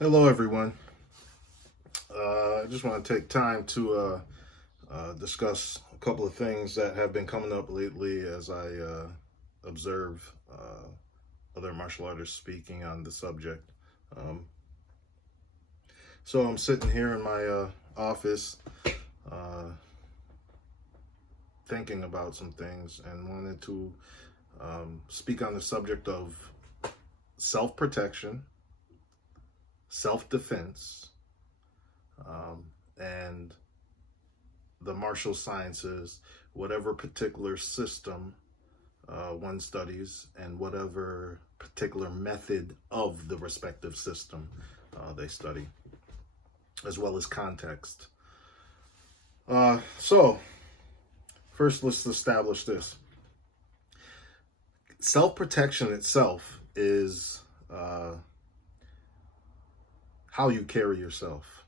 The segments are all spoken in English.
Hello, everyone. I just want to take time to discuss a couple of things that have been coming up lately as I observe other martial artists speaking on the subject. Um, so I'm sitting here in my office uh, thinking about some things and wanted to speak on the subject of self protection, self defense, and the martial sciences, whatever particular system one studies, and whatever particular method of the respective system they study, as well as context. So, first, let's establish this. Self protection itself is how you carry yourself.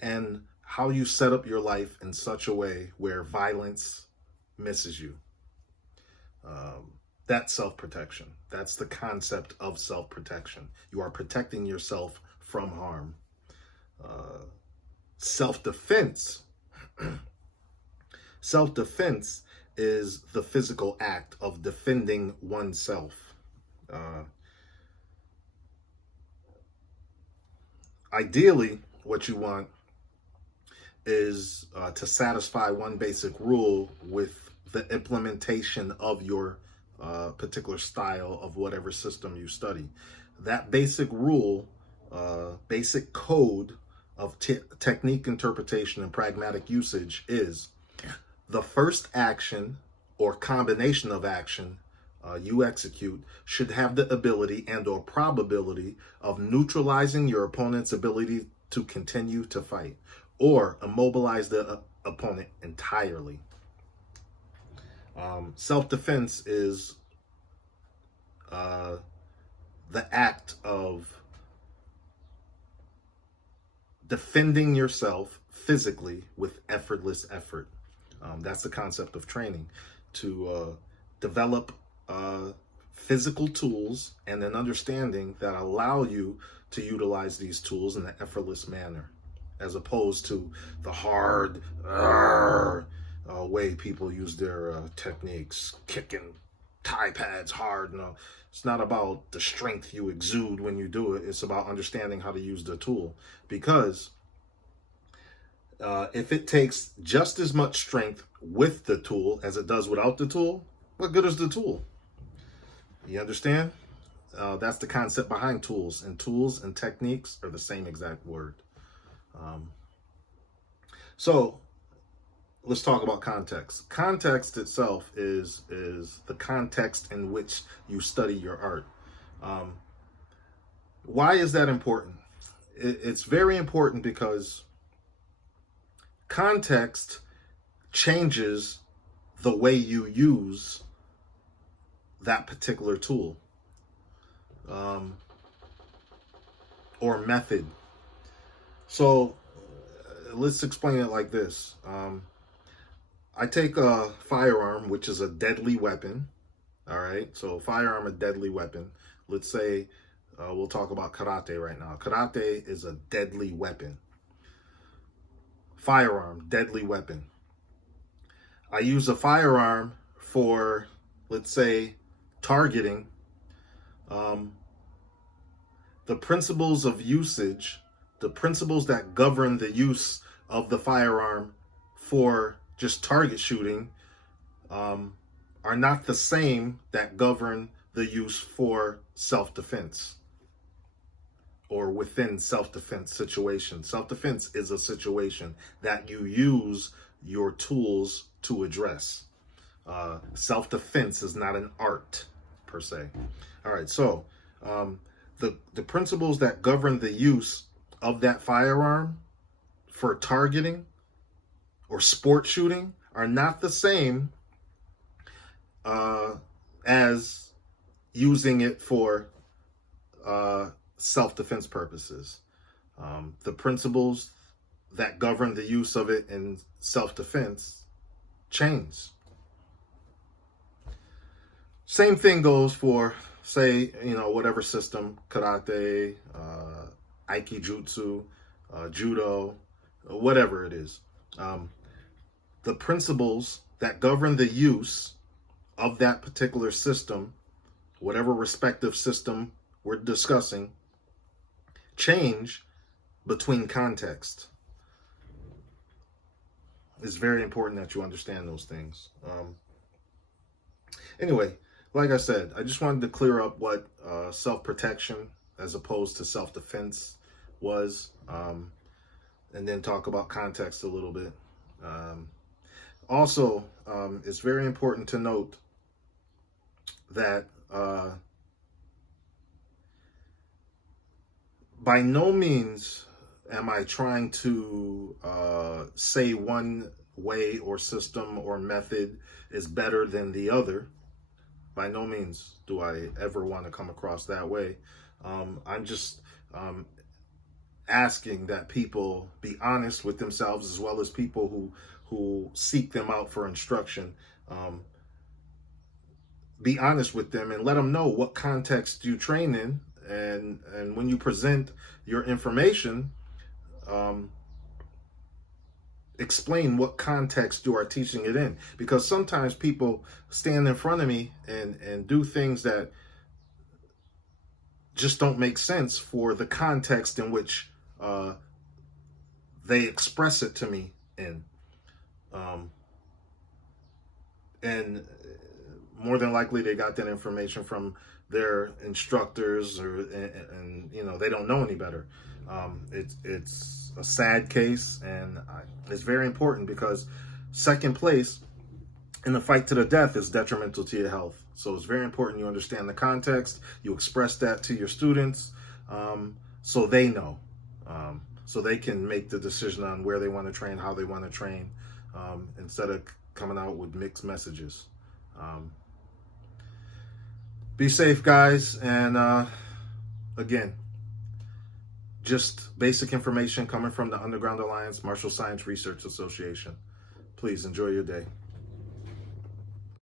And how you set up your life in such a way where violence misses you. That's self-protection. That's the concept of self-protection. You are protecting yourself from harm. Self-defense. Self-defense is the physical act of defending oneself. Ideally, what you want is to satisfy one basic rule with the implementation of your particular style of whatever system you study. That basic rule, basic code of technique interpretation and pragmatic usage is the first action or combination of action you execute should have the ability and or probability of neutralizing your opponent's ability to continue to fight, or immobilize the opponent entirely. Self-defense is the act of defending yourself physically with effortless effort. That's the concept of training, to develop physical tools and an understanding that allow you to utilize these tools in an effortless manner, as opposed to the hard way people use their techniques, kicking Thai pads hard. No, it's not about the strength you exude when you do it. It's about understanding how to use the tool. Because if it takes just as much strength with the tool as it does without the tool, what good is the tool? You understand? That's the concept behind tools. And tools and techniques are the same exact word. So let's talk about context. Context itself is the context in which you study your art. Why is that important? It's very important because context changes the way you use that particular tool or method. So let's explain it like this. I take a firearm, which is a deadly weapon. All right. So firearm, a deadly weapon. Let's say we'll talk about karate right now. Karate is a deadly weapon. Firearm, deadly weapon. I use a firearm for, let's say, targeting. The principles of usage, the principles that govern the use of the firearm for just target shooting are not the same that govern the use for self-defense or within self-defense situations. Self-defense is a situation that you use your tools to address. Self-defense is not an art per se. All right, so the principles that govern the use of that firearm for targeting or sport shooting are not the same as using it for self-defense purposes. The principles that govern the use of it in self-defense change. Same thing goes for say, whatever system, karate, Karate-Jutsu, judo, whatever it is. The principles that govern the use of that particular system, whatever respective system we're discussing, change between context. It's very important that you understand those things. Anyway, like I said, I just wanted to clear up what self-protection as opposed to self-defense was, and then talk about context a little bit. Also, it's very important to note that by no means am I trying to say one way or system or method is better than the other. By no means do I ever want to come across that way. I'm just asking that people be honest with themselves, as well as people who seek them out for instruction. Be honest with them and let them know what context you train in, and when you present your information, explain what context you are teaching it in, because sometimes people stand in front of me and do things that just don't make sense for the context in which they express it to me in. And more than likely they got that information from their instructors, and they don't know any better. It's a sad case, and it's very important, because second place in the fight to the death is detrimental to your health. So it's very important you understand the context, you express that to your students, so they know, so they can make the decision on where they want to train, how they want to train, instead of coming out with mixed messages. Be safe, guys, and again, just basic information coming from the Underground Alliance Martial Science Research Association. Please enjoy your day.